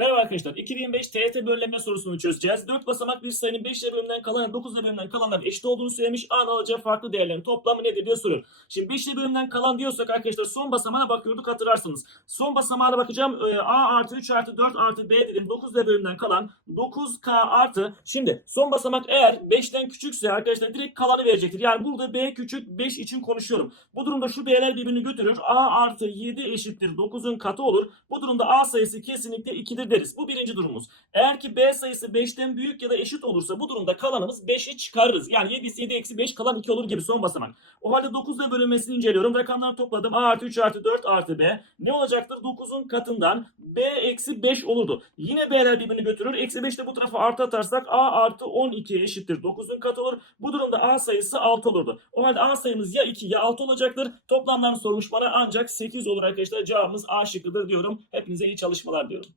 Merhaba arkadaşlar. 2025 TYT bölünme sorusunu çözeceğiz. 4 basamak bir sayının 5 ile bölümünden kalan 9 ile bölümden kalanlar eşit olduğunu söylemiş. A'nın alacağı farklı değerlerin toplamı nedir diye soruyor. Şimdi 5 ile bölümden kalan diyorsak arkadaşlar son basamağına bakıyorduk hatırlarsınız. Son basamağına bakacağım. Ee, A artı 3 artı 4 artı B dedim. 9 ile bölümden kalan 9K artı. Şimdi son basamak eğer 5'ten küçükse arkadaşlar direkt kalanı verecektir. Yani burada B küçük 5 için konuşuyorum. Bu durumda şu B'ler birbirini götürür. A artı 7 eşittir 9'un katı olur. Bu durumda A sayısı kesinlikle 2'dir deriz. Bu birinci durumumuz. Eğer ki B sayısı 5'ten büyük ya da eşit olursa bu durumda kalanımız 5'i çıkarırız. Yani 7 ise 7 eksi 5 kalan 2 olur gibi son basamak. O halde 9 ile bölünmesini inceliyorum. Rakamları topladım. A artı 3 artı 4 artı B. Ne olacaktır? 9'un katından B eksi 5 olurdu. Yine B'ler birbirini götürür. Eksi 5 de bu tarafa artı atarsak A artı 12 eşittir. 9'un katı olur. Bu durumda A sayısı 6 olurdu. O halde A sayımız ya 2 ya 6 olacaktır. Toplamlarını sormuş bana ancak 8 olur arkadaşlar. Cevabımız A şıkkıdır diyorum. Hepinize iyi çalışmalar diyorum.